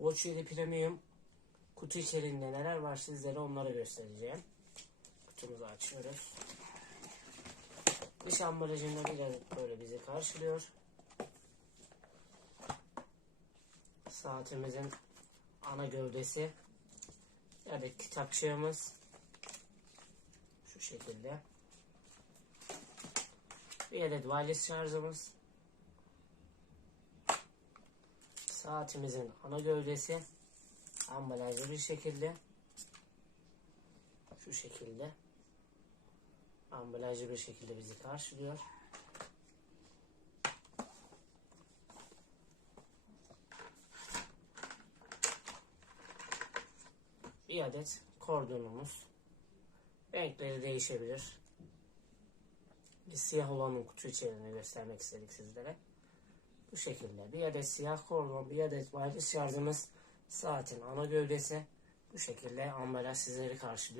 Watch 7 Premium kutu içerisinde neler var sizlere onları göstereceğim. Kutumuzu açıyoruz. Dış ambalajında bir adet böyle bizi karşılıyor. Saatimizin ana gövdesi. Adet kitapçığımız. Şu şekilde. Bir adet wireless şarjımız. Saatimizin ana gövdesi. Ambalajlı bir şekilde. Şu şekilde. Ambalajlı bir şekilde bizi karşılıyor. Bir adet kordonumuz. Renkleri değişebilir. Biz siyah olanın kutu içeriğini göstermek istedik sizlere. Bu şekilde bir adet siyah kordon, bir adet wireless şarjımız, saatin ana gövdesi. Bu şekilde ambalaj sizleri karşılıyor.